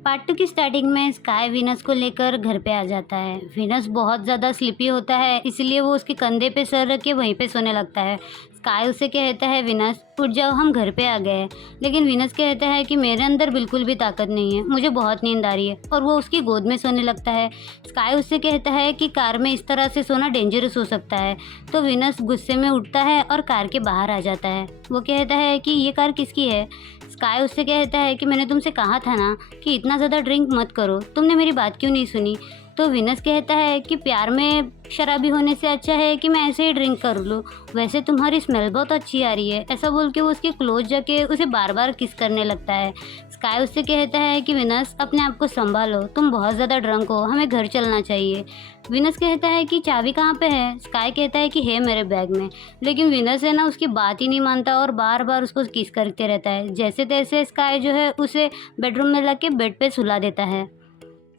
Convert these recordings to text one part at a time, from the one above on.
Part 2 की starting में sky Venus को लेकर घर पे आ जाता है। वीनस बहुत ज़्यादा स्लीपी होता है, इसलिए वो उसके कंधे पे सर रख के वहीं पे सोने लगता है। स्काई उसे कहता है, वीनस उठ जाओ, हम घर पे आ गए हैं। लेकिन वीनस कहता है कि मेरे अंदर बिल्कुल भी ताकत नहीं है, मुझे बहुत नींद आ रही है, और वो उसकी गोद में सोने लगता है। स्काई उससे कहता है कि कार में इस तरह से सोना डेंजरस हो सकता है। तो वीनस गुस्से में उठता है और कार के बाहर आ जाता है। वो कहता है कि ये कार किसकी है। स्काई उससे कहता है कि मैंने तुमसे कहा था ना कि इतना ज़्यादा ड्रिंक मत करो, तुमने मेरी बात क्यों नहीं सुनी। तो विनस कहता है कि प्यार में शराबी होने से अच्छा है कि मैं ऐसे ही ड्रिंक कर लूँ, वैसे तुम्हारी स्मेल बहुत अच्छी आ रही है। ऐसा बोल के वो उसके क्लोज जाके उसे बार बार किस करने लगता है। स्काई उससे कहता है कि विनस अपने आप को संभालो, तुम बहुत ज़्यादा ड्रंक हो, हमें घर चलना चाहिए। विनस कहता है कि चाबी कहाँ पे है। स्काई कहता है कि है मेरे बैग में। लेकिन विनस है ना उसकी बात ही नहीं मानता और बार बार उसको किस करते रहता है। जैसे तैसे स्काई जो है उसे बेडरूम में ला के बेड पे सुला देता है।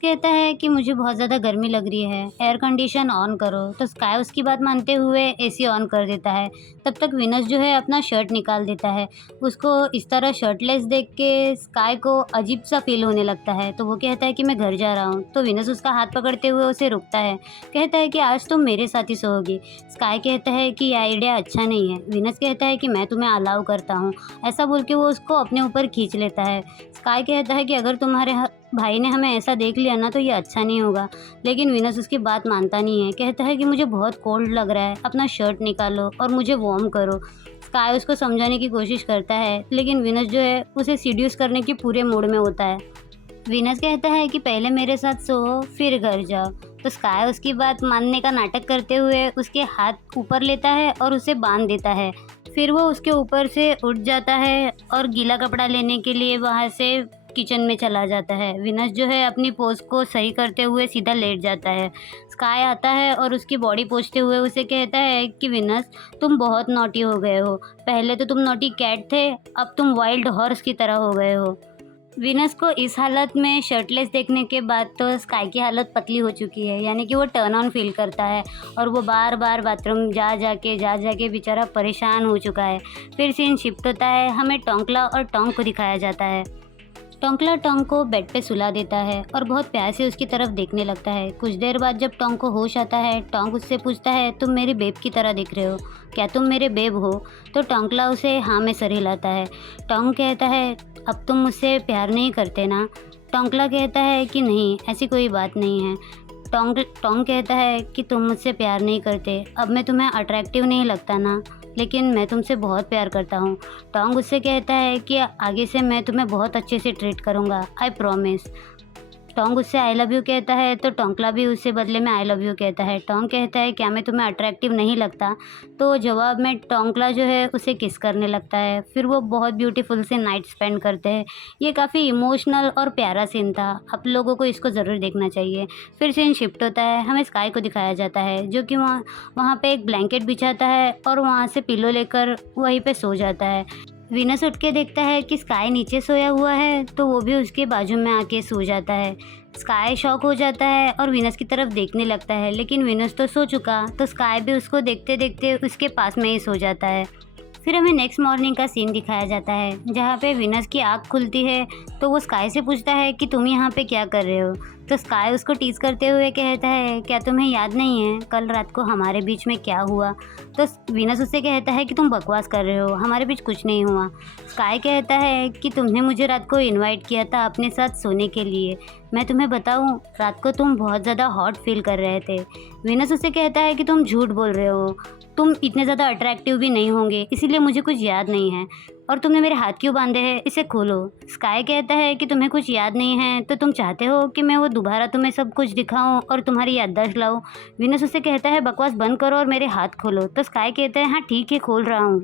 कहता है कि मुझे बहुत ज़्यादा गर्मी लग रही है, एयर कंडीशन ऑन करो। तो स्काई उसकी बात मानते हुए एसी ऑन कर देता है। तब तक विनस जो है अपना शर्ट निकाल देता है। उसको इस तरह शर्टलेस देख के स्काई को अजीब सा फील होने लगता है। तो वो कहता है कि मैं घर जा रहा हूँ। तो विनस उसका हाथ पकड़ते हुए उसे रुकता है। कहता है कि आज तुम मेरे साथ ही सोओगी। स्काई कहता है कि यह आइडिया अच्छा नहीं है। विनस कहता है कि मैं तुम्हें अलाउ करता हूँ। ऐसा बोल के वो उसको अपने ऊपर खींच लेता है। स्काई कहता है कि अगर तुम्हारे भाई ने हमें ऐसा देख लिया ना तो ये अच्छा नहीं होगा। लेकिन विनस उसकी बात मानता नहीं है। कहता है कि मुझे बहुत कोल्ड लग रहा है, अपना शर्ट निकालो और मुझे वार्म करो। स्काई उसको समझाने की कोशिश करता है, लेकिन विनस जो है उसे सीड्यूस करने की पूरे मूड में होता है। विनस कहता है कि पहले मेरे साथ सो फिर घर जाओ। तो स्काई उसकी बात मानने का नाटक करते हुए उसके हाथ ऊपर लेता है और उसे बांध देता है। फिर वो उसके ऊपर से उठ जाता है और गीला कपड़ा लेने के लिए वहाँ से किचन में चला जाता है। विनस जो है अपनी पोज को सही करते हुए सीधा लेट जाता है। स्काई आता है और उसकी बॉडी पोंछते हुए उसे कहता है कि विनस तुम बहुत नॉटी हो गए हो, पहले तो तुम नॉटी कैट थे, अब तुम वाइल्ड हॉर्स की तरह हो गए हो। विनस को इस हालत में शर्टलेस देखने के बाद तो स्काई की हालत पतली हो चुकी है, यानी कि वो टर्न ऑन फील करता है और वो बार बार बाथरूम जा जाके बेचारा परेशान हो चुका है। फिर सीन शिफ्ट होता है, हमें टोंकला और टोंक को दिखाया जाता है। टोंकला टोंक को बेड पे सुला देता है और बहुत प्यार से उसकी तरफ देखने लगता है। कुछ देर बाद जब टोंक को होश आता है, टोंक उससे पूछता है तुम मेरी बेब की तरह दिख रहे हो, क्या तुम मेरे बेब हो। तो टोंकला उसे हाँ में सर हिलाता है। टोंक कहता है अब तुम मुझसे प्यार नहीं करते ना। टोंकला कहता है कि नहीं, ऐसी कोई बात नहीं है। टोंक कहता है कि तुम मुझसे प्यार नहीं करते, अब मैं तुम्हें अट्रैक्टिव नहीं लगता ना, लेकिन मैं तुमसे बहुत प्यार करता हूँ। टोंक उससे कहता है कि आगे से मैं तुम्हें बहुत अच्छे से ट्रीट करूँगा, आई प्रॉमिस। टोंक उससे आई लव यू कहता है तो टोंकला भी उससे बदले में आई लव यू कहता है। टोंक कहता है क्या मैं तुम्हें अट्रैक्टिव नहीं लगता। तो जवाब में टोंकला जो है उसे किस करने लगता है। फिर वो बहुत ब्यूटीफुल से नाइट स्पेंड करते हैं। ये काफ़ी इमोशनल और प्यारा सीन था, आप लोगों को इसको ज़रूर देखना चाहिए। फिर सीन शिफ्ट होता है, हमें स्काई को दिखाया जाता है जो कि वहाँ पे एक ब्लैंकेट बिछाता है और वहाँ से पिलो लेकर वहीं पे सो जाता है। विनस उठ के देखता है कि स्काई नीचे सोया हुआ है, तो वो भी उसके बाजू में आके सो जाता है। स्काई शॉक हो जाता है और विनस की तरफ देखने लगता है, लेकिन विनस तो सो चुका, तो स्काई भी उसको देखते देखते उसके पास में ही सो जाता है। फिर हमें नेक्स्ट मॉर्निंग का सीन दिखाया जाता है जहाँ पे विनस की आँख खुलती है। तो वो स्काई से पूछता है कि तुम यहाँ पे क्या कर रहे हो। तो स्काई उसको टीज करते हुए कहता है क्या तुम्हें याद नहीं है कल रात को हमारे बीच में क्या हुआ। तो विनस उससे कहता है कि तुम बकवास कर रहे हो, हमारे बीच कुछ नहीं हुआ। स्काई कहता है कि तुमने मुझे रात को इनवाइट किया था अपने साथ सोने के लिए, मैं तुम्हें बताऊं रात को तुम बहुत ज़्यादा हॉट फील कर रहे थे। विनस उससे कहता है कि तुम झूठ बोल रहे हो, तुम इतने ज़्यादा अट्रैक्टिव भी नहीं होंगे, इसीलिए मुझे कुछ याद नहीं है। और तुमने मेरे हाथ क्यों बांधे हैं, इसे खोलो। स्काई कहता है कि तुम्हें कुछ याद नहीं है तो तुम चाहते हो कि मैं वो दोबारा तुम्हें सब कुछ दिखाऊं और तुम्हारी याददाश्त लाऊं। विनस उससे कहता है बकवास बंद करो और मेरे हाथ खोलो। तो स्काई कहता है हाँ ठीक है, खोल रहा हूँ।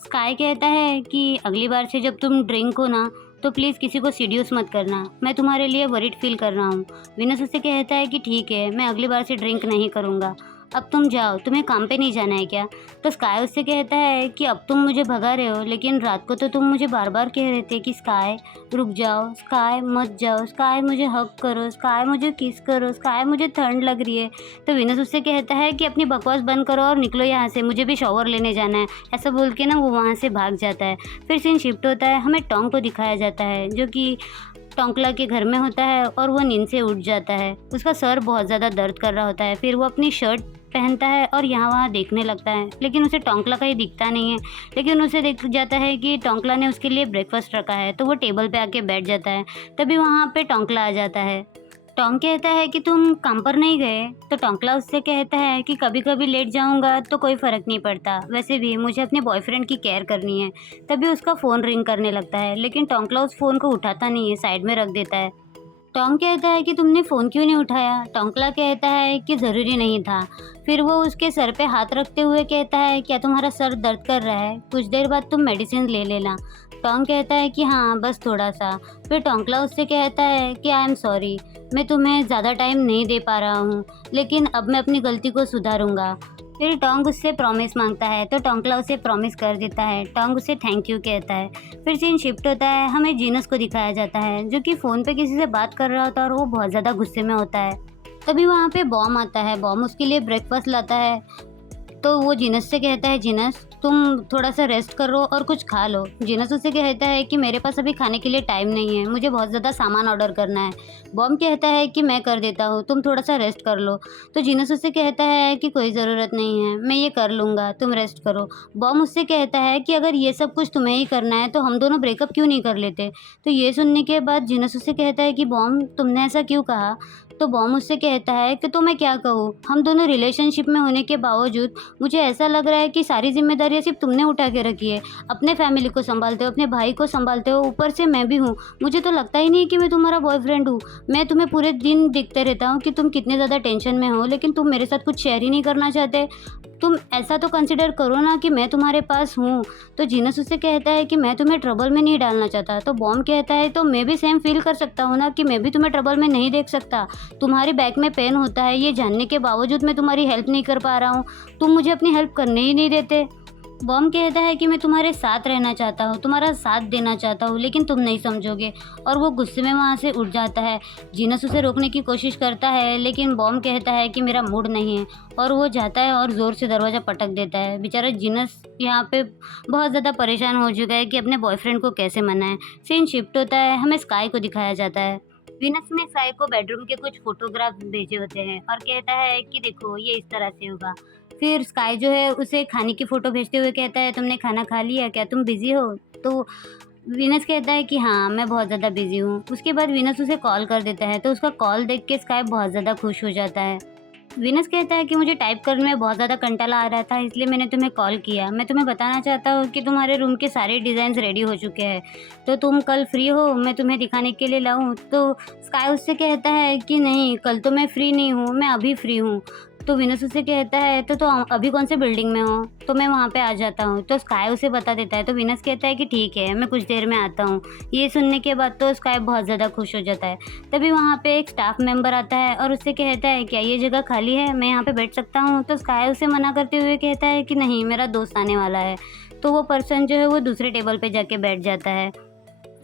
स्काई कहता है कि अगली बार से जब तुम ड्रिंक हो ना तो प्लीज़ किसी को सीड्यूस मत करना, मैं तुम्हारे लिए वरीड फील कर रहा हूँ। विनस उससे कहता है कि ठीक है, मैं अगली बार से ड्रिंक नहीं करूँगा, अब तुम जाओ, तुम्हें काम पे नहीं जाना है क्या। तो स्काई उससे कहता है कि अब तुम मुझे भगा रहे हो, लेकिन रात को तो तुम मुझे बार बार कह रहे थे कि स्काई रुक जाओ, स्काई मत जाओ, स्काई मुझे हग करो, स्काई मुझे किस करो, स्काई मुझे ठंड लग रही है। तो विनस उससे कहता है कि अपनी बकवास बंद करो और निकलो यहाँ से, मुझे भी शॉवर लेने जाना है। ऐसा बोल के ना वो वहाँ से भाग जाता है। फिर सीन शिफ्ट होता है, हमें टोंक को दिखाया जाता है जो कि टोंकला के घर में होता है और वो नींद से उठ जाता है। उसका सर बहुत ज़्यादा दर्द कर रहा होता है। फिर वो अपनी शर्ट पहनता है और यहाँ वहाँ देखने लगता है, लेकिन उसे टोंकला कहीं दिखता नहीं है। लेकिन उसे दिख जाता है कि टोंकला ने उसके लिए ब्रेकफास्ट रखा है, तो वो टेबल पे आके बैठ जाता है। तभी वहाँ पे टोंकला आ जाता है। टोंक कहता है कि तुम काम पर नहीं गए? तो टोंकला उससे कहता है कि कभी कभी लेट जाऊंगा तो कोई फ़र्क नहीं पड़ता, वैसे भी मुझे अपने बॉयफ्रेंड की केयर करनी है। तभी उसका फ़ोन रिंग करने लगता है, लेकिन टोंकला उस फ़ोन को उठाता नहीं है, साइड में रख देता है। टॉम कहता है कि तुमने फ़ोन क्यों नहीं उठाया? टोंकला कहता है कि ज़रूरी नहीं था। फिर वो उसके सर पे हाथ रखते हुए कहता है, क्या तुम्हारा सर दर्द कर रहा है? कुछ देर बाद तुम मेडिसिन ले लेना। टॉम कहता है कि हाँ, बस थोड़ा सा। फिर टोंकला उससे कहता है कि आई एम सॉरी, मैं तुम्हें ज़्यादा टाइम नहीं दे पा रहा हूँ, लेकिन अब मैं अपनी गलती को सुधारूंगा। फिर टोंक उससे प्रॉमिस मांगता है, तो टोंकला उसे प्रॉमिस कर देता है। टोंक उसे थैंक यू कहता है। फिर सीन शिफ्ट होता है, हमें जीनस को दिखाया जाता है, जो कि फ़ोन पे किसी से बात कर रहा होता है और वो बहुत ज़्यादा गुस्से में होता है। तभी वहाँ पे बॉम आता है। बॉम उसके लिए ब्रेकफास्ट लाता है। तो वो जीनस से कहता है, जीनस तुम थोड़ा सा रेस्ट करो और कुछ खा लो। जीनस उससे कहता है कि मेरे पास अभी खाने के लिए टाइम नहीं है, मुझे बहुत ज़्यादा सामान ऑर्डर करना है। बॉम कहता है कि मैं कर देता हूँ, तुम थोड़ा सा रेस्ट कर लो। तो जीनस उससे कहता है कि कोई ज़रूरत नहीं है, मैं ये कर लूँगा, तुम रेस्ट करो। बॉम उससे कहता है कि अगर ये सब कुछ तुम्हें ही करना है तो हम दोनों ब्रेकअप क्यों नहीं कर लेते? तो ये सुनने के बाद जीनस उससे कहता है कि बॉम तुमने ऐसा क्यों कहा? तो बॉम उससे कहता है कि तो मैं क्या कहूँ, हम दोनों रिलेशनशिप में होने के बावजूद मुझे ऐसा लग रहा है कि सारी जिम्मेदारियाँ सिर्फ तुमने उठा के रखी है। अपने फैमिली को संभालते हो, अपने भाई को संभालते हो, ऊपर से मैं भी हूँ। मुझे तो लगता ही नहीं कि मैं तुम्हारा बॉयफ्रेंड हूँ। मैं तुम्हें पूरे दिन देखते रहता हूँ कि तुम कितने ज़्यादा टेंशन में हो, लेकिन तुम मेरे साथ कुछ शेयर ही नहीं करना चाहते। तुम ऐसा तो कंसिडर करो ना कि मैं तुम्हारे पास हूँ। तो जीनस उससे कहता है कि मैं तुम्हें ट्रबल में नहीं डालना चाहता। तो बॉम कहता है, तो मैं भी सेम फील कर सकता हूँ ना कि मैं भी तुम्हें ट्रबल में नहीं देख सकता। तुम्हारी बैक में पेन होता है, ये जानने के बावजूद मैं तुम्हारी हेल्प नहीं कर पा रहा हूँ। तुम मुझे अपनी हेल्प करने ही नहीं देते। बॉम कहता है कि मैं तुम्हारे साथ रहना चाहता हूँ, तुम्हारा साथ देना चाहता हूँ, लेकिन तुम नहीं समझोगे। और वो गुस्से में वहाँ से उठ जाता है। जीनस उसे रोकने की कोशिश करता है, लेकिन बॉम कहता है कि मेरा मूड नहीं है, और वो जाता है और ज़ोर से दरवाज़ा पटक देता है। बेचारा जीनस यहाँ पे बहुत ज़्यादा परेशान हो चुका है कि अपने बॉयफ्रेंड को कैसे मनाए। सीन शिफ्ट होता है, हमें स्काई को दिखाया जाता है। विनस ने स्काई को बेडरूम के कुछ फोटोग्राफ भेजे होते हैं और कहता है कि देखो ये इस तरह से होगा। फिर स्काई जो है उसे खाने की फ़ोटो भेजते हुए कहता है, तुमने खाना खा लिया क्या, तुम बिज़ी हो? तो विनस कहता है कि हाँ, मैं बहुत ज़्यादा बिज़ी हूँ। उसके बाद विनस उसे कॉल कर देता है, तो उसका कॉल देख के स्काई बहुत ज़्यादा खुश हो जाता है। विनस कहता है कि मुझे टाइप करने में बहुत ज़्यादा कंटाला आ रहा था, इसलिए मैंने तुम्हें कॉल किया। मैं तुम्हें बताना चाहता हूँ कि तुम्हारे रूम के सारे डिज़ाइंस रेडी हो चुके हैं, तो तुम कल फ्री हो, मैं तुम्हें दिखाने के लिए लाऊं? तो स्काई उससे कहता है कि नहीं, कल तो मैं फ्री नहीं हूँ, मैं अभी फ्री हूँ। तो विनस उससे कहता है, तो अभी कौन से बिल्डिंग में हो? तो मैं वहाँ पे आ जाता हूँ। तो स्काई उसे बता देता है। तो विनस कहता है कि ठीक है, मैं कुछ देर में आता हूँ। ये सुनने के बाद तो स्काई बहुत ज़्यादा खुश हो जाता है। तभी वहाँ पे एक स्टाफ मेंबर आता है और उससे कहता है, क्या ये जगह खाली है, मैं यहाँ पे बैठ सकता हूँ? तो स्काई उसे मना करते हुए कहता है कि नहीं, मेरा दोस्त आने वाला है। तो वो पर्सन जो है वो दूसरे टेबल पे जाके बैठ जाता है।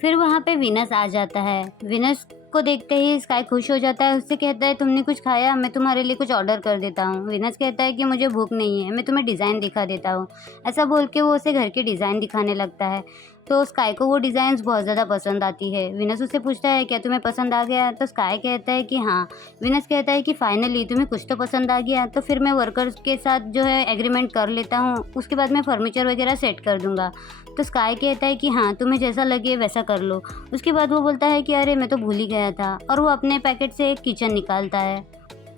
फिर वहाँ पे विनस आ जाता है। विनस को देखते ही स्काई खुश हो जाता है। उससे कहता है, तुमने कुछ खाया? मैं तुम्हारे लिए कुछ ऑर्डर कर देता हूँ। विनस कहता है कि मुझे भूख नहीं है, मैं तुम्हें डिज़ाइन दिखा देता हूँ। ऐसा बोल के वो उसे घर के डिज़ाइन दिखाने लगता है। तो स्काई को वो डिज़ाइंस बहुत ज़्यादा पसंद आती है। विनस उससे पूछता है, क्या तुम्हें पसंद आ गया? तो स्काई कहता है कि हाँ। विनस कहता है कि फाइनली तुम्हें कुछ तो पसंद आ गया, तो फिर मैं वर्कर्स के साथ जो है एग्रीमेंट कर लेता हूँ, उसके बाद मैं फर्नीचर वगैरह सेट कर दूँगा। तो स्काई कहता है कि हाँ, तुम्हें जैसा लगे वैसा कर लो। उसके बाद वो बोलता है कि अरे मैं तो भूल ही गया था, और वो अपने पैकेट से एक किचन निकालता है।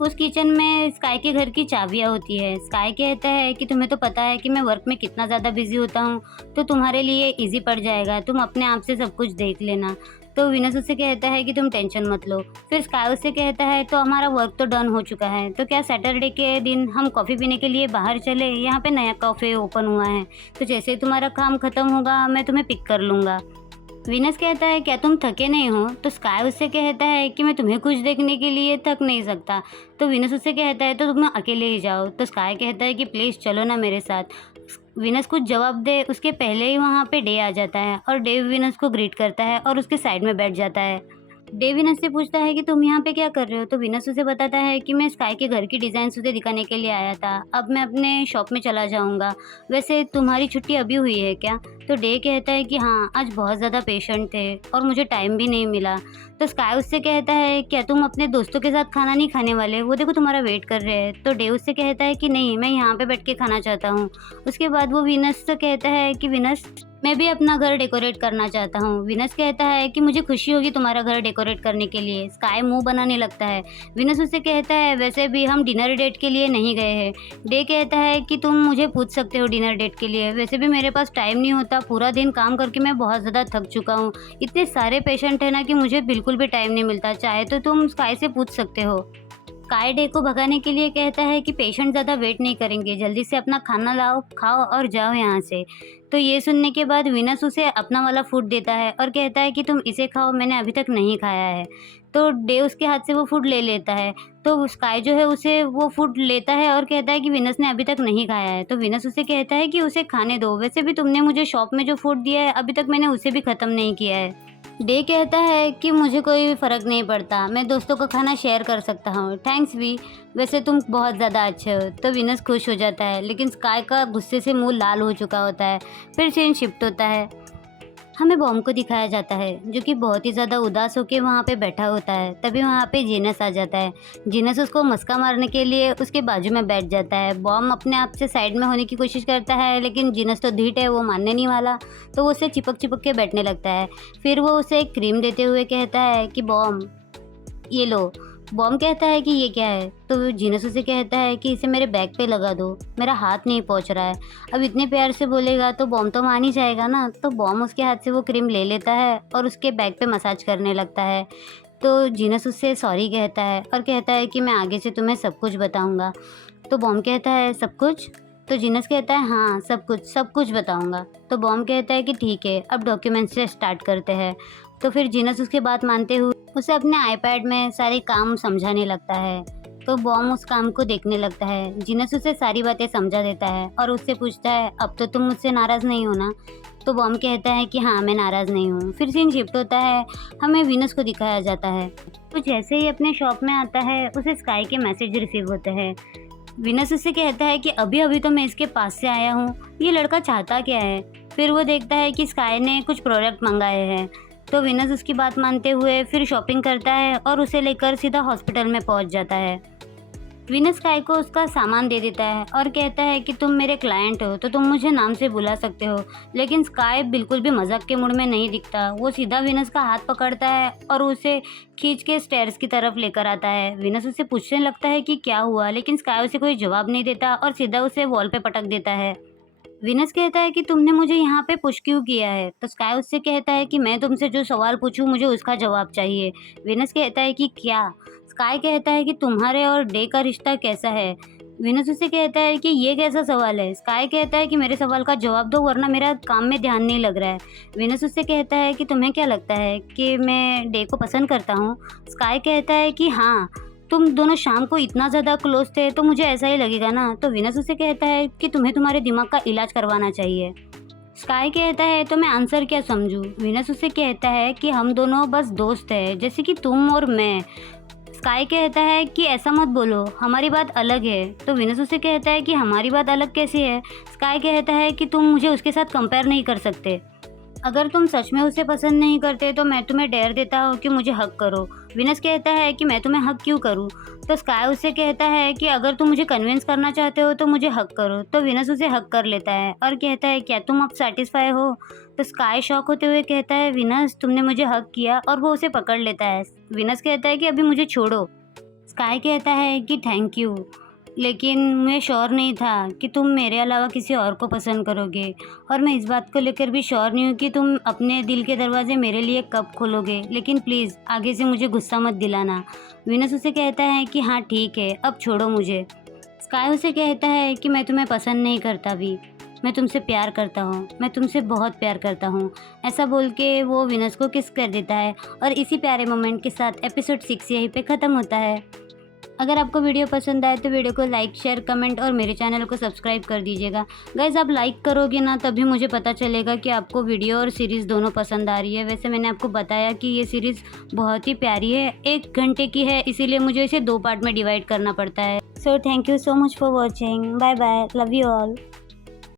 उस किचन में स्काई के घर की चाबियाँ होती है। स्काई कहता है कि तुम्हें तो पता है कि मैं वर्क में कितना ज़्यादा बिजी होता हूँ, तो तुम्हारे लिए इजी पड़ जाएगा, तुम अपने आप से सब कुछ देख लेना। तो विनस उससे कहता है कि तुम टेंशन मत लो। फिर स्काई उससे कहता है, तो हमारा वर्क तो डन हो चुका है, तो क्या सैटरडे के दिन हम कॉफ़ी पीने के लिए बाहर चले? यहाँ पे नया कैफ़े ओपन हुआ है, तो जैसे ही तुम्हारा काम ख़त्म होगा मैं तुम्हें पिक कर लूँगा। विनस कहता है, क्या तुम थके नहीं हो? तो स्काई उससे कहता है कि मैं तुम्हें कुछ देखने के लिए थक नहीं सकता। तो विनस उससे कहता है, तो तुम अकेले ही जाओ। तो स्काई कहता है कि प्लीज़ चलो ना मेरे साथ। विनस कुछ जवाब दे उसके पहले ही वहाँ पे डे आ जाता है और डेव विनस को ग्रीट करता है और उसके साइड में बैठ जाता है। डे विनस से पूछता है कि तुम यहाँ पे क्या कर रहे हो? तो विनस उसे बताता है कि मैं स्काई के घर की डिज़ाइन्स उसे दिखाने के लिए आया था। अब मैं अपने शॉप में चला जाऊँगा। वैसे तुम्हारी छुट्टी अभी हुई है क्या? तो डे कहता है कि हाँ, आज बहुत ज़्यादा पेशेंट थे और मुझे टाइम भी नहीं मिला। तो स्काई उससे कहता है, क्या तुम अपने दोस्तों के साथ खाना नहीं खाने वाले? वो देखो तुम्हारा वेट कर रहे हैं। तो डे उससे कहता है कि नहीं, मैं यहाँ पे बैठ के खाना चाहता हूँ। उसके बाद वो विनस से कहता है कि विनस, मैं भी अपना घर डेकोरेट करना चाहता हूँ। विनस कहता है कि मुझे खुशी होगी तुम्हारा घर डेकोरेट करने के लिए। स्काई मुँह बनाने लगता है। विनस उससे कहता है, वैसे भी हम डिनर डेट के लिए नहीं गए हैं। डे कहता है कि तुम मुझे पूछ सकते हो डिनर डेट के लिए, वैसे भी मेरे पास टाइम नहीं होता। पूरा दिन काम करके मैं बहुत ज़्यादा थक चुका हूँ। इतने सारे पेशेंट हैं ना कि मुझे बिल्कुल भी टाइम नहीं मिलता। चाहे तो तुम स्काई से पूछ सकते हो। स्काई डे को भगाने के लिए कहता है कि पेशेंट ज़्यादा वेट नहीं करेंगे, जल्दी से अपना खाना लाओ, खाओ और जाओ यहाँ से। तो ये सुनने के बाद विनस उसे अपना वाला फूड देता है और कहता है कि तुम इसे खाओ, मैंने अभी तक नहीं खाया है। तो डे उसके हाथ से वो फूड ले लेता है। तो स्काई जो है उसे वो फूड लेता है और कहता है कि विनस ने अभी तक नहीं खाया है। तो विनस उसे कहता है कि उसे खाने दो, वैसे भी तुमने मुझे शॉप में जो फूड दिया है अभी तक मैंने उसे भी ख़त्म नहीं किया है। डे कहता है कि मुझे कोई फ़र्क नहीं पड़ता, मैं दोस्तों का खाना शेयर कर सकता हूँ, थैंक्स भी, वैसे तुम बहुत ज़्यादा अच्छे हो। तो विनस खुश हो जाता है, लेकिन स्काई का गुस्से से मुंह लाल हो चुका होता है। फिर सीन शिफ्ट होता है। हमें बॉम को दिखाया जाता है, जो कि बहुत ही ज़्यादा उदास होकर वहाँ पे बैठा होता है। तभी वहाँ पे जीनस आ जाता है। जीनस उसको मस्का मारने के लिए उसके बाजू में बैठ जाता है। बॉम अपने आप से साइड में होने की कोशिश करता है, लेकिन जीनस तो ढीठ है, वो मानने नहीं वाला। तो वो उससे चिपक चिपक के बैठने लगता है। फिर वो उसे एक क्रीम देते हुए कहता है कि बॉम, ये लो। बॉम कहता है कि ये क्या है? तो जीनस उसे कहता है कि इसे मेरे बैग पे लगा दो, मेरा हाथ नहीं पहुंच रहा है। अब इतने प्यार से बोलेगा तो बॉम तो मान ही जाएगा ना। तो बॉम उसके हाथ से वो क्रीम ले लेता है और उसके बैग पे मसाज करने लगता है। तो जीनस उससे सॉरी कहता है और कहता है कि मैं आगे से तुम्हें सब कुछ बताऊंगा। तो बॉम कहता है, सब कुछ? तो जीनस कहता है, हाँ सब कुछ बताऊंगा। तो बॉम कहता है कि ठीक है, अब डॉक्यूमेंट से स्टार्ट करते हैं। तो फिर जीनस उसकी बात मानते हुए उसे अपने आईपैड में सारे काम समझाने लगता है। तो बॉम उस काम को देखने लगता है। जीनस उसे सारी बातें समझा देता है और उससे पूछता है, अब तो तुम मुझसे नाराज़ नहीं हो ना? तो बॉम कहता है कि हाँ, मैं नाराज़ नहीं हूँ। फिर सीन शिफ्ट होता है। हमें विनस को दिखाया जाता है। तो जैसे ही अपने शॉप में आता है, उसे स्काई के मैसेज रिसीव होते हैं। विनस उससे कहता है कि अभी अभी तो मैं इसके पास से आया हूँ, ये लड़का चाहता क्या है? फिर वो देखता है कि स्काई ने कुछ प्रोडक्ट मंगाए हैं। तो विनस उसकी बात मानते हुए फिर शॉपिंग करता है और उसे लेकर सीधा हॉस्पिटल में पहुंच जाता है। विनस स्काई को उसका सामान दे देता है और कहता है कि तुम मेरे क्लाइंट हो तो तुम मुझे नाम से बुला सकते हो। लेकिन स्काई बिल्कुल भी मजाक के मूड में नहीं दिखता। वो सीधा विनस का हाथ पकड़ता है और उसे खींच के स्टेयर्स की तरफ लेकर आता है। विनस उससे पूछने लगता है कि क्या हुआ, लेकिन स्काई उसे कोई जवाब नहीं देता और सीधा उसे वॉल पे पटक देता है। विनस कहता है कि तुमने मुझे यहाँ पे पुश क्यों किया है? तो स्काई उससे कहता है कि मैं तुमसे जो सवाल पूछूं मुझे उसका जवाब चाहिए। विनस कहता है कि क्या? स्काई कहता है कि तुम्हारे और डे का रिश्ता कैसा है? विनस उससे कहता है कि ये कैसा सवाल है? स्काई कहता है कि मेरे सवाल का जवाब दो वरना मेरा काम में ध्यान नहीं लग रहा है। विनस उससे कहता है कि तुम्हें क्या लगता है कि मैं डे को पसंद करता हूँ? स्काई कहता है कि हाँ, तुम दोनों शाम को इतना ज़्यादा क्लोज थे तो मुझे ऐसा ही लगेगा ना। तो विनस उसे कहता है कि तुम्हें तुम्हारे दिमाग का इलाज करवाना चाहिए। स्काई कहता है तो मैं आंसर क्या समझूं? विनस उसे कहता है कि हम दोनों बस दोस्त हैं, जैसे कि तुम और मैं। स्काई कहता है कि ऐसा मत बोलो, हमारी बात अलग है। तो विनस उसे कहता है कि हमारी बात अलग कैसी है? स्काई कहता है कि तुम मुझे उसके साथ कंपेयर नहीं कर सकते। अगर तुम सच में उसे पसंद नहीं करते तो मैं तुम्हें डेयर देता हूँ कि मुझे हक करो। विनस कहता है कि मैं तुम्हें हक क्यों करूँ? तो स्काई उससे कहता है कि अगर तुम मुझे कन्विंस करना चाहते हो तो मुझे हक करो। तो विनस उसे हक कर लेता है और कहता है क्या तुम अब सेटिस्फाई हो? तो स्काई शॉक होते हुए कहता है, विनस तुमने मुझे हक किया, और वो उसे पकड़ लेता है। विनस कहता है कि अभी मुझे छोड़ो। स्काई कहता है कि थैंक यू, लेकिन मैं श्योर नहीं था कि तुम मेरे अलावा किसी और को पसंद करोगे, और मैं इस बात को लेकर भी श्योर नहीं हूँ कि तुम अपने दिल के दरवाजे मेरे लिए कब खोलोगे। लेकिन प्लीज़ आगे से मुझे गुस्सा मत दिलाना। विनस उसे कहता है कि हाँ ठीक है, अब छोड़ो मुझे। स्काई उसे कहता है कि मैं तुम्हें पसंद नहीं करता भी, मैं तुमसे प्यार करता हूँ, मैं तुमसे बहुत प्यार करता हूँ। ऐसा बोल के वो विनस को किस कर देता है और इसी प्यारे मोमेंट के साथ एपिसोड 6 यहीं पे ख़त्म होता है। अगर आपको वीडियो पसंद आए तो वीडियो को लाइक, शेयर, कमेंट और मेरे चैनल को सब्सक्राइब कर दीजिएगा। गाइज़ आप लाइक करोगे ना तभी मुझे पता चलेगा कि आपको वीडियो और सीरीज़ दोनों पसंद आ रही है। वैसे मैंने आपको बताया कि ये सीरीज़ बहुत ही प्यारी है, 1 घंटे की है, इसीलिए मुझे इसे 2 पार्ट में डिवाइड करना पड़ता है। So thank you so much for watching. Bye bye, love you all.